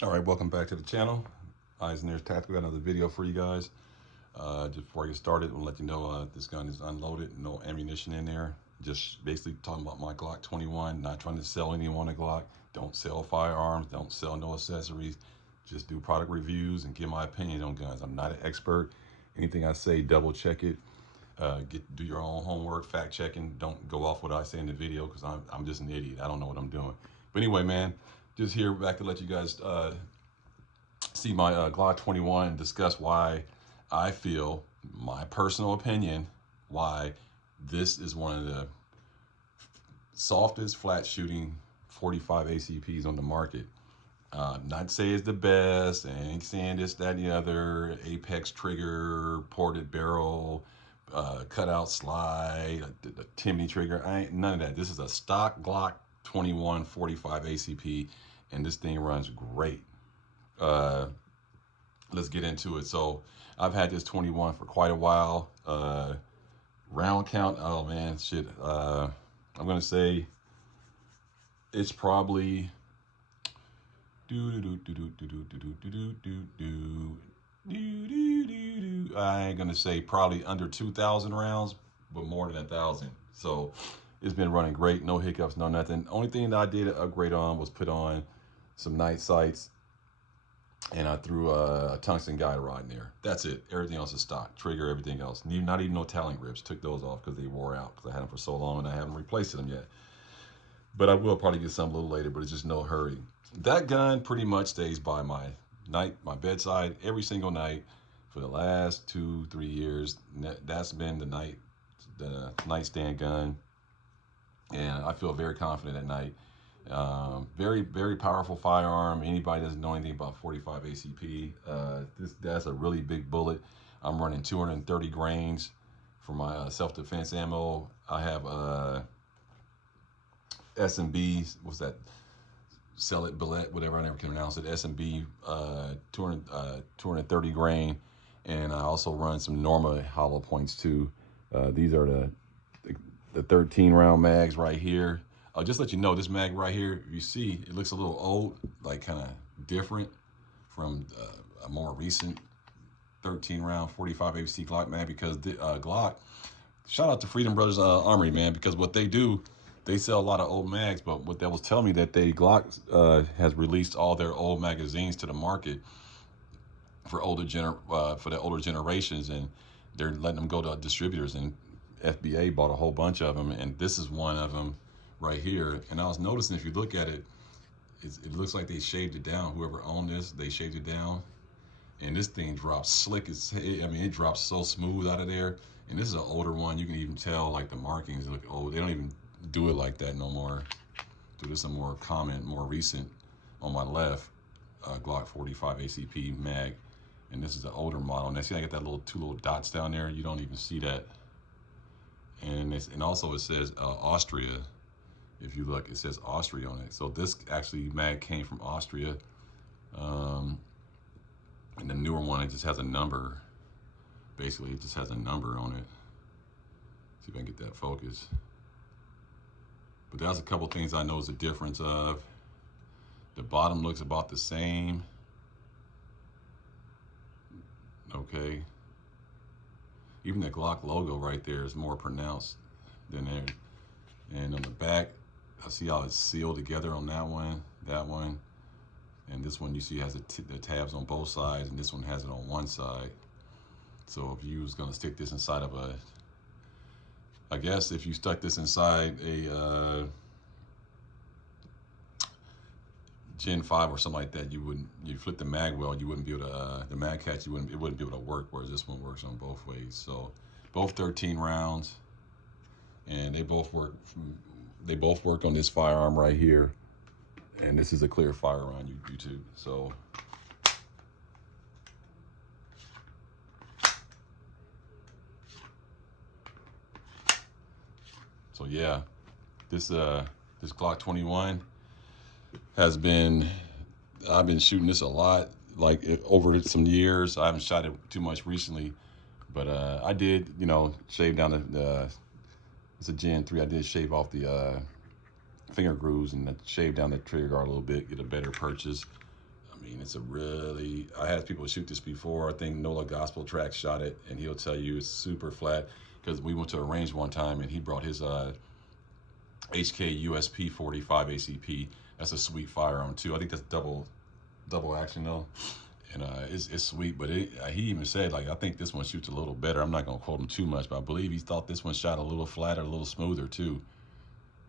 All right, welcome back to the channel. Eisener's Tactical. Got another video for you guys. Just before I get started, I'll let you know this gun is unloaded, no ammunition in there. Just basically talking about my Glock 21. Not trying to sell anyone a Glock. Don't sell firearms. Don't sell no accessories. Just do product reviews and give my opinion on guns. I'm not an expert. Anything I say, double check it. Do your own homework, fact checking. Don't go off what I say in the video because I'm just an idiot. I don't know what I'm doing. But anyway, man, just here back to let you guys see my Glock 21 and discuss why I feel, my personal opinion, why this is one of the softest flat shooting 45 ACPs on the market. Not say it's the best, and ain't saying this, that, and the other, apex trigger, ported barrel, cutout slide, the Timney trigger. I ain't none of that. This is a stock Glock 21 45 ACP, and this thing runs great. Uh, let's get into it. So I've had this 21 for quite a while. Round count, oh man, shit. I'm gonna say it's probably I ain't gonna say probably under 2,000 rounds, but more than 1,000. So it's been running great, no hiccups, no nothing. Only thing that I did upgrade on was put on some night sights, and I threw a tungsten guide rod in there. That's it. Everything else is stock. Trigger, everything else. Not even no towing grips. Took those off because they wore out because I had them for so long and I haven't replaced them yet. But I will probably get some a little later, but it's just no hurry. That gun pretty much stays by my bedside every single night for the last 2, 3 years. That's been the nightstand gun, and I feel very confident at night. Very, very powerful firearm. Anybody doesn't know anything about 45 ACP, that's a really big bullet. I'm running 230 grains for my self-defense ammo. I have S&B, what's that? Sell it, billet, whatever, I never can pronounce it. S&B 230 grain, and I also run some Norma hollow points too. These are the 13 round mags right here. I'll just let you know this mag right here, you see it looks a little old, like kind of different from a more recent 13 round 45 ACP Glock mag, because the Glock, shout out to Freedom Brothers Armory, man, because what they do, they sell a lot of old mags, but what that was telling me that Glock has released all their old magazines to the market for for the older generations, and they're letting them go to distributors, and FBA bought a whole bunch of them, and this is one of them right here. And I was noticing, if you look at it, it looks like they shaved it down. Whoever owned this, they shaved it down, and this thing drops slick as, I mean, it drops so smooth out of there. And this is an older one. You can even tell like the markings look old. They don't even do it like that no more. So this is a more common, more recent on my left, Glock 45 ACP mag, and this is an older model. And see, I got that two little dots down there. You don't even see that. And also it says Austria. If you look, it says Austria on it. So this actually mag came from Austria. And the newer one, it just has a number. Basically, it just has a number on it. See if I can get that focus. But there's a couple things I noticed the difference of. The bottom looks about the same. Okay. Even the Glock logo right there is more pronounced than there. And on the back, I see how it's sealed together on that one, and this one you see has the tabs on both sides, and this one has it on one side. So if you was gonna stick this inside of I guess if you stuck this inside a Gen 5 or something like that, you flip the mag well, you wouldn't be able to, the mag catch, it wouldn't be able to work, whereas this one works on both ways. So both 13 rounds, and they both work on this firearm right here. And this is a clear fire on YouTube. So yeah, this Glock 21 has been, I've been shooting this a lot, like over some years. I haven't shot it too much recently, but I did, shave down it's a Gen 3. I did shave off the finger grooves and shave down the trigger guard a little bit, get a better purchase. I mean, it's a really, I had people shoot this before. I think Nola Gospel Track shot it, and he'll tell you it's super flat, because we went to a range one time and he brought his HK USP 45 ACP. That's a sweet firearm too. I think that's double action though, and it's sweet. But he even said, like, I think this one shoots a little better. I'm not gonna quote him too much, but I believe he thought this one shot a little flatter, a little smoother too.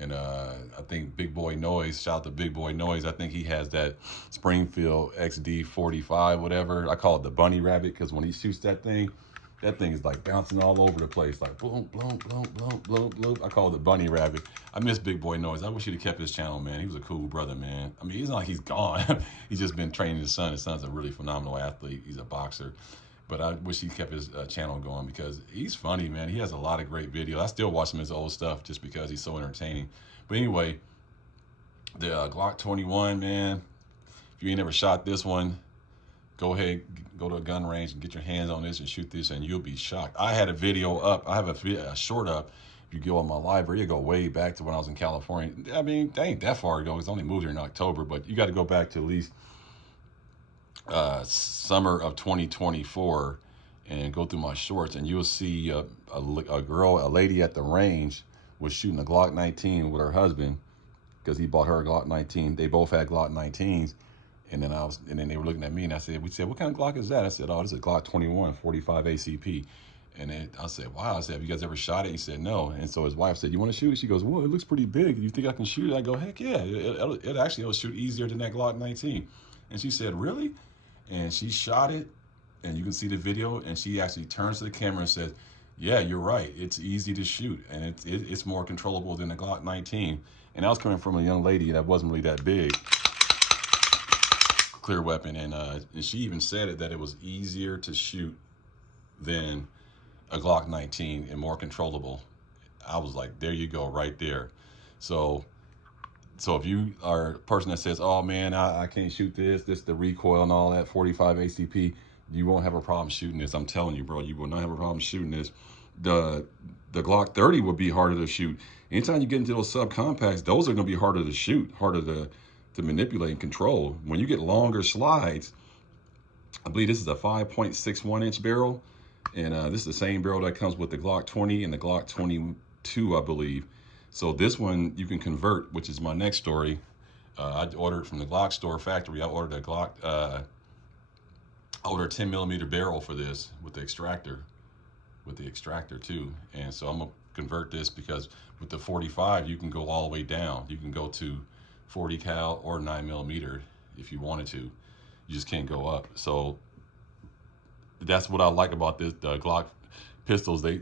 And I think Big Boy Noise, shout out to Big Boy Noise. I think he has that Springfield XD 45, whatever. I call it the bunny rabbit, because when he shoots that thing is like bouncing all over the place, like boom, boom, boom, boom, boom, boom. I call it the bunny rabbit. I miss Big Boy Noise. I wish he'd have kept his channel, man. He was a cool brother, man. I mean, he's not like he's gone. He's just been training his son. His son's a really phenomenal athlete. He's a boxer. But I wish he kept his channel going, because he's funny, man. He has a lot of great videos. I still watch him his old stuff just because he's so entertaining. But anyway, the Glock 21, man, if you ain't ever shot this one, go ahead, go to a gun range and get your hands on this and shoot this, and you'll be shocked. I had a video up. I have a short up. If you go on my library, you go way back to when I was in California. I mean, they ain't that far ago. It's only moved here in October, but you got to go back to at least summer of 2024 and go through my shorts, and you'll see a lady at the range was shooting a Glock 19 with her husband, because he bought her a Glock 19. They both had Glock 19s. And then they were looking at me, and we said, what kind of Glock is that? I said, oh, this is a Glock 21, 45 ACP. And then I said, wow. I said, have you guys ever shot it? He said, no. And so his wife said, you want to shoot it? She goes, well, it looks pretty big. You think I can shoot it? I go, heck yeah. It'll shoot easier than that Glock 19. And she said, really? And she shot it, and you can see the video, and she actually turns to the camera and says, yeah, you're right. It's easy to shoot, and it's more controllable than the Glock 19. And I was coming from a young lady that wasn't really that big. Clear weapon, and she even said that it was easier to shoot than a Glock 19 and more controllable. I was like, there you go, right there. So if you are a person that says, oh man, I can't shoot this the recoil and all that 45 ACP, you won't have a problem shooting this. I'm telling you, bro, you will not have a problem shooting this. The Glock 30 would be harder to shoot. Anytime you get into those subcompacts, those are going to be harder to shoot, harder to manipulate and control. When you get longer slides, I believe this is a 5.61 inch barrel, and this is the same barrel that comes with the Glock 20 and the Glock 22, I believe. So this one you can convert, which is my next story. I ordered from the Glock store factory. I ordered a Glock, I ordered a 10 millimeter barrel for this with the extractor too. And so I'm gonna convert this, because with the 45 you can go all the way down. You can go to 40 cal or 9 millimeter if you wanted to. You just can't go up. So that's what I like about the Glock pistols. The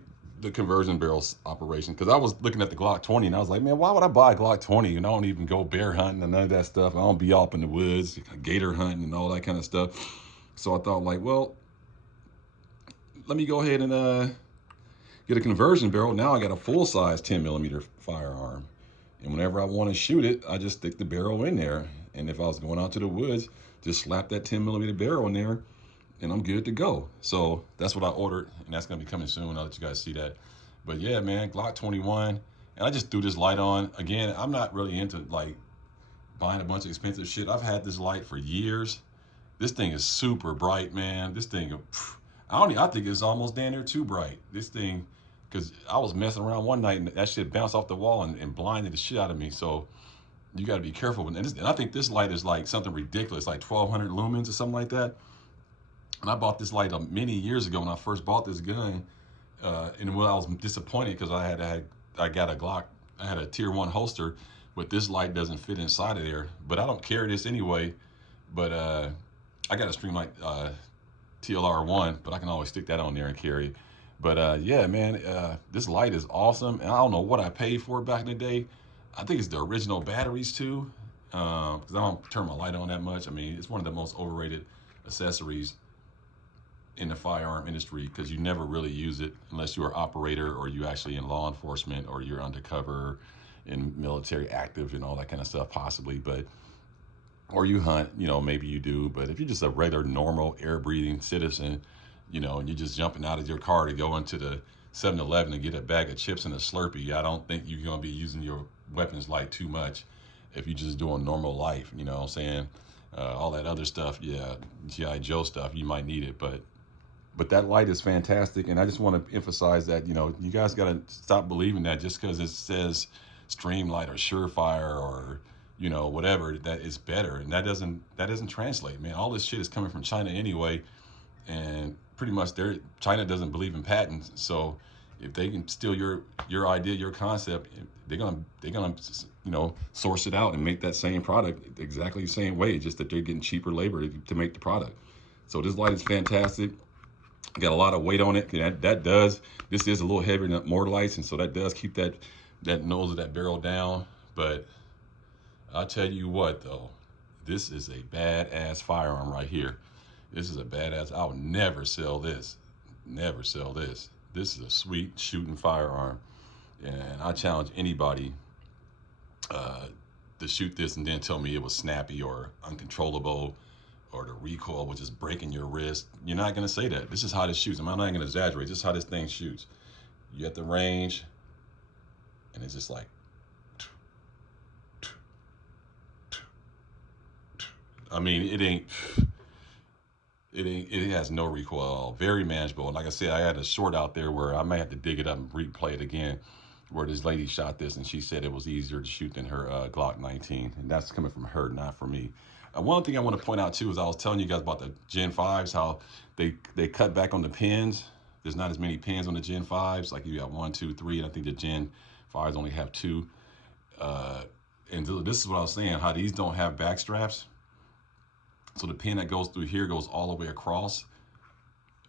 conversion barrels operation. Because I was looking at the Glock 20 and I was like, man, why would I buy a Glock 20? And I don't even go bear hunting and none of that stuff. I don't be up in the woods, gator hunting and all that kind of stuff. So I thought, like, well, let me go ahead and get a conversion barrel. Now I got a full size 10 millimeter firearm. And whenever I want to shoot it, I just stick the barrel in there. And if I was going out to the woods, just slap that 10 millimeter barrel in there, and I'm good to go. So that's what I ordered, and that's going to be coming soon. I'll let you guys see that. But yeah, man, Glock 21. And I just threw this light on. Again, I'm not really into, like, buying a bunch of expensive shit. I've had this light for years. This thing is super bright, man. This thing, I think it's almost damn near too bright. This thing, because I was messing around one night and that shit bounced off the wall and blinded the shit out of me. So you got to be careful. And I think this light is like something ridiculous, like 1200 lumens or something like that. And I bought this light many years ago when I first bought this gun. And when I was disappointed, because I got a Glock, I had a tier 1 holster, but this light doesn't fit inside of there. But I don't carry this anyway. But I got a Streamlight TLR1, but I can always stick that on there and carry it. But yeah, man, this light is awesome. And I don't know what I paid for it back in the day. I think it's the original batteries too, because I don't turn my light on that much. I mean, it's one of the most overrated accessories in the firearm industry, because you never really use it unless you're an operator or you actually in law enforcement or you're undercover in military active and all that kind of stuff possibly. But or you hunt, you know, maybe you do. But if you're just a regular, normal, air-breathing citizen, you know, and you're just jumping out of your car to go into the 7-Eleven and get a bag of chips and a Slurpee, I don't think you're going to be using your weapons light too much if you're just doing normal life, you know what I'm saying? All that other stuff, yeah, GI Joe stuff, you might need it, but that light is fantastic. And I just want to emphasize that, you guys got to stop believing that just because it says Streamlight or Surefire or whatever, that is better. And that doesn't translate, man. All this shit is coming from China anyway, and pretty much China doesn't believe in patents. So if they can steal your idea, your concept, they're gonna source it out and make that same product exactly the same way, just that they're getting cheaper labor to make the product. So this light is fantastic. Got a lot of weight on it. This is a little heavier than mortar lights, and so that does keep that nose of that barrel down. But I'll tell you what though, this is a badass firearm right here. This is a badass. I'll never sell this. Never sell this. This is a sweet shooting firearm, and I challenge anybody to shoot this and then tell me it was snappy or uncontrollable or the recoil was just breaking your wrist. You're not going to say that. This is how this shoots. I'm not going to exaggerate. This is how this thing shoots. You at the range, and it's just like, I mean, it has no recoil at all. Very manageable. And like I said, I had a short out there where I might have to dig it up and replay it again, where this lady shot this and she said it was easier to shoot than her Glock 19. And that's coming from her, not from me. One thing I want to point out too is I was telling you guys about the Gen 5s, how they cut back on the pins. There's not as many pins on the Gen 5s. Like you got 1, 2, 3, and I think the Gen 5s only have 2. And this is what I was saying, how these don't have back straps. So the pin that goes through here goes all the way across.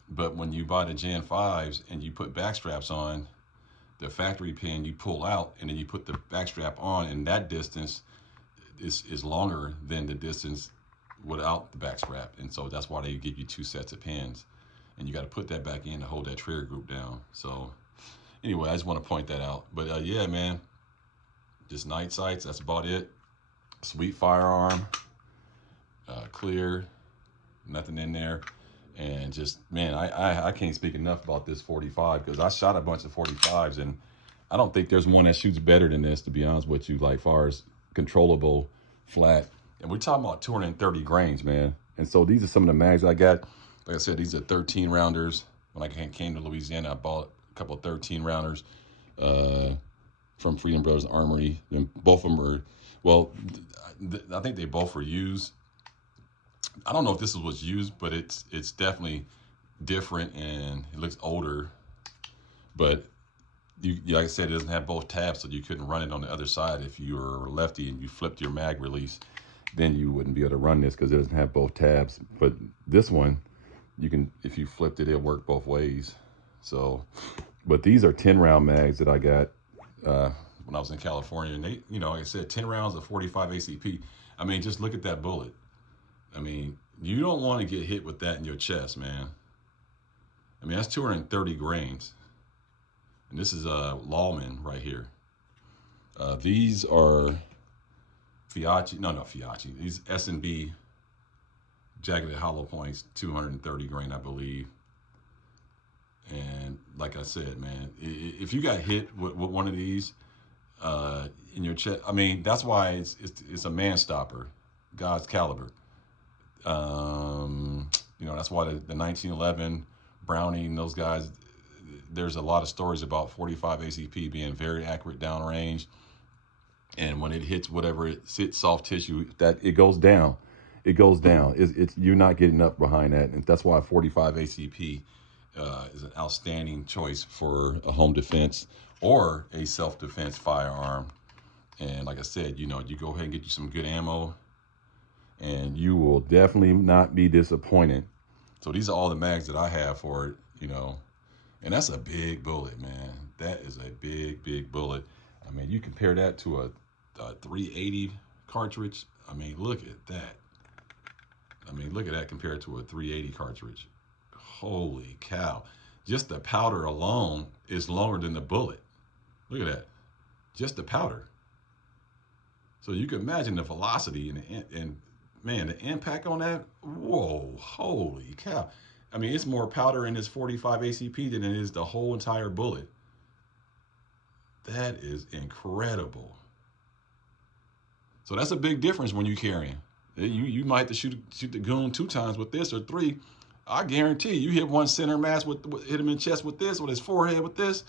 But when you buy the Gen 5s and you put back straps on, the factory pin you pull out and then you put the back strap on, and that distance is longer than the distance without the back strap. And so that's why they give you 2 sets of pins. And you got to put that back in to hold that trigger group down. So anyway, I just want to point that out. But yeah, man, just night sights, that's about it. Sweet firearm. Clear, nothing in there, and just, man, I can't speak enough about this 45, because I shot a bunch of 45s and I don't think there's one that shoots better than this, to be honest with you, like far as controllable, flat. And we're talking about 230 grains, man. And so these are some of the mags I got. Like I said, these are 13 rounders. When I came to Louisiana, I bought a couple of 13 rounders from Freedom Brothers Armory, and both of them were, well, I think they both were used. I don't know if this was used, but it's definitely different and it looks older. But like I said, it doesn't have both tabs, so you couldn't run it on the other side. If you were lefty and you flipped your mag release, then you wouldn't be able to run this because it doesn't have both tabs. But this one, you can, if you flipped it, it'll work both ways. So, but these are 10 round mags that I got when I was in California, and they, like I said, 10 rounds of 45 ACP. I mean, just look at that bullet. I mean, you don't want to get hit with that in your chest, man. I mean, that's 230 grains. And this is a Lawman right here. These are Fiachi, no, not Fiachi. These S&B jagged hollow points, 230 grain, I believe. And like I said, man, if you got hit with one of these in your chest, I mean, that's why it's a man stopper, God's caliber. That's why the 1911 Browning, those guys, there's a lot of stories about 45 ACP being very accurate downrange. And when it hits whatever it hits soft tissue, that it goes down. It goes down. It's you're not getting up behind that. And that's why 45 ACP is an outstanding choice for a home defense or a self-defense firearm. And like I said, you go ahead and get you some good ammo, and you will definitely not be disappointed. So these are all the mags that I have for it, and that's a big bullet, man. That is a big, big bullet. I mean, you compare that to a 380 cartridge. I mean, look at that. I mean, look at that compared to a 380 cartridge. Holy cow. Just the powder alone is longer than the bullet. Look at that. Just the powder. So you can imagine the velocity and man, the impact on that, whoa, holy cow. I mean, it's more powder in this 45 ACP than it is the whole entire bullet. That is incredible. So that's a big difference when you're carrying. You might have to shoot the goon 2 times with this or 3. I guarantee you hit one center mass hit him in chest with this, with his forehead with this.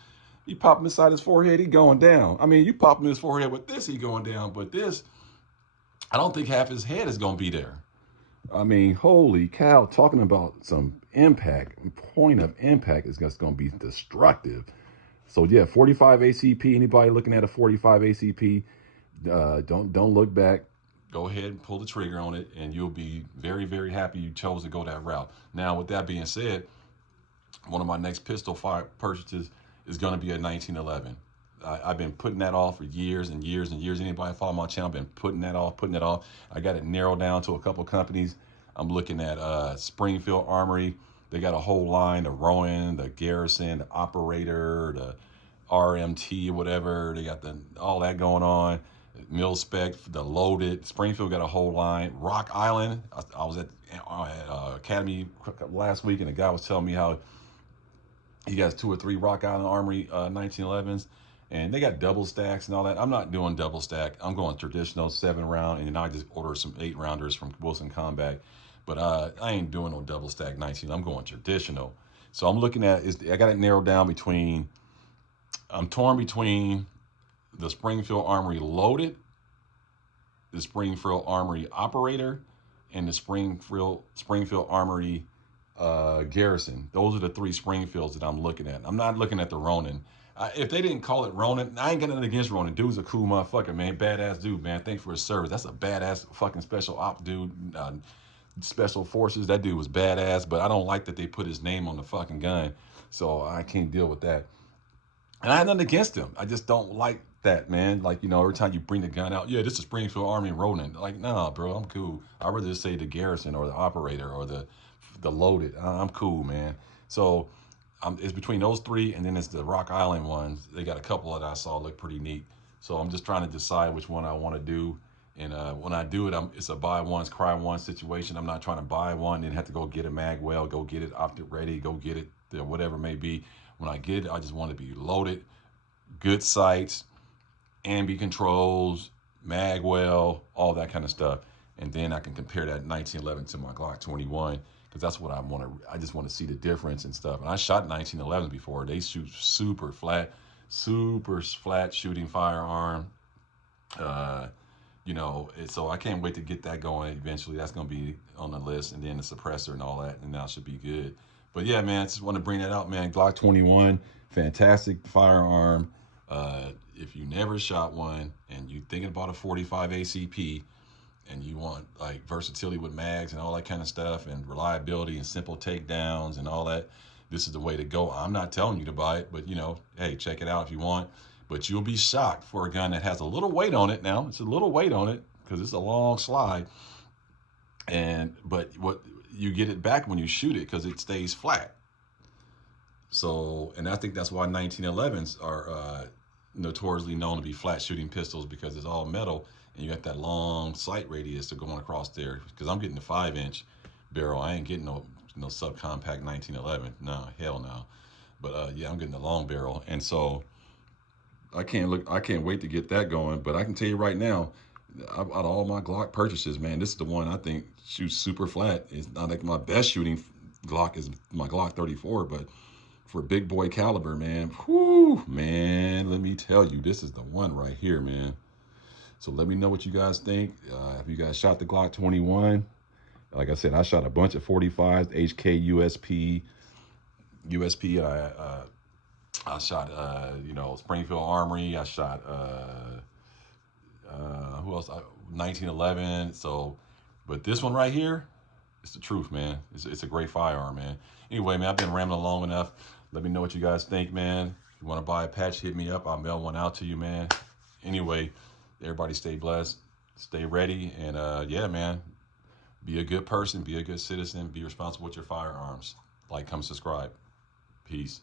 You pop him inside his forehead, he going down. I mean, you pop him in his forehead with this, he going down. But this, I don't think half his head is gonna be there. I mean, holy cow! Talking about some impact, point of impact is just gonna be destructive. So yeah, 45 ACP. Anybody looking at a 45 ACP, don't look back. Go ahead and pull the trigger on it, and you'll be very, very happy you chose to go that route. Now, with that being said, one of my next pistol fire purchases is going to be a 1911. I've been putting that off for years and years and years. Anybody follow my channel, been putting that off, putting it off. I got it narrowed down to a couple companies. I'm looking at Springfield Armory. They got a whole line, the Rowan, the Garrison, the Operator, the RMT, whatever. They got all that going on. Mil Spec, the Loaded. Springfield got a whole line. Rock Island. I was at Academy last week, and the guy was telling me how he has 2 or 3 Rock Island Armory 1911s, and they got double stacks and all that. I'm not doing double stack. I'm going traditional 7-round, and then I just order some 8-rounders from Wilson Combat. But I ain't doing no double stack 19. I'm going traditional. So I'm looking at I got it narrowed down between. I'm torn between the Springfield Armory Loaded, the Springfield Armory Operator, and the Springfield Armory Garrison. Those are the 3 Springfields that I'm looking at. I'm not looking at the Ronin. If they didn't call it Ronin, I ain't got nothing against Ronin. Dude's a cool motherfucker, man. Badass dude, man. Thanks for his service. That's a badass fucking special op dude. Special forces. That dude was badass, but I don't like that they put his name on the fucking gun. So I can't deal with that. And I had nothing against him. I just don't like that, man. Like, every time you bring the gun out, yeah, this is Springfield Army Ronin. Like, nah, bro, I'm cool. I'd rather just say the Garrison or the Operator or the Loaded. I'm cool, man. So it's between those 3, and then it's the Rock Island ones. They got a couple that I saw look pretty neat. So I'm just trying to decide which one I want to do. And when I do it, it's a buy once, cry once situation. I'm not trying to buy one and have to go get a mag well, go get it optic ready, go get it, whatever it may be. When I get it, I just want to be loaded, good sights, ambi controls, mag well, all that kind of stuff. And then I can compare that 1911 to my Glock 21, because that's what I want to. I just want to see the difference and stuff. And I shot 1911s before. They shoot super flat shooting firearm. So I can't wait to get that going eventually. That's going to be on the list, and then the suppressor and all that, and that should be good. But yeah, man, just want to bring that out, man. Glock 21, fantastic firearm. If you never shot one and you thinking about a 45 ACP and you want like versatility with mags and all that kind of stuff and reliability and simple takedowns and all that, this is the way to go. I'm not telling you to buy it, but hey, check it out if you want. But you'll be shocked for a gun that has a little weight on it. Now it's a little weight on it because it's a long slide, but what you get it back when you shoot it because it stays flat. So, and I think that's why 1911s are notoriously known to be flat shooting pistols, because it's all metal and you got that long sight radius to going across there. Because I'm getting the 5-inch barrel. I ain't getting no subcompact 1911. No, hell no. But yeah, I'm getting the long barrel, and so I can't wait to get that going. But I can tell you right now, out of all my Glock purchases, man, this is the one I think shoots super flat. It's not like my best shooting Glock is my Glock 34, but for big boy caliber, man, whoo, man, let me tell you, this is the one right here, man. So let me know what you guys think. Have you guys shot the Glock 21? Like I said, I shot a bunch of 45s, HK, USP. I shot, Springfield Armory. I shot, who else? 1911. So, but this one right here, it's the truth, man. It's a great firearm, man. Anyway, man, I've been rambling long enough. Let me know what you guys think, man. If you want to buy a patch, hit me up. I'll mail one out to you, man. Anyway, everybody stay blessed, stay ready, and yeah, man, be a good person, be a good citizen, be responsible with your firearms. Like, comment, subscribe. Peace.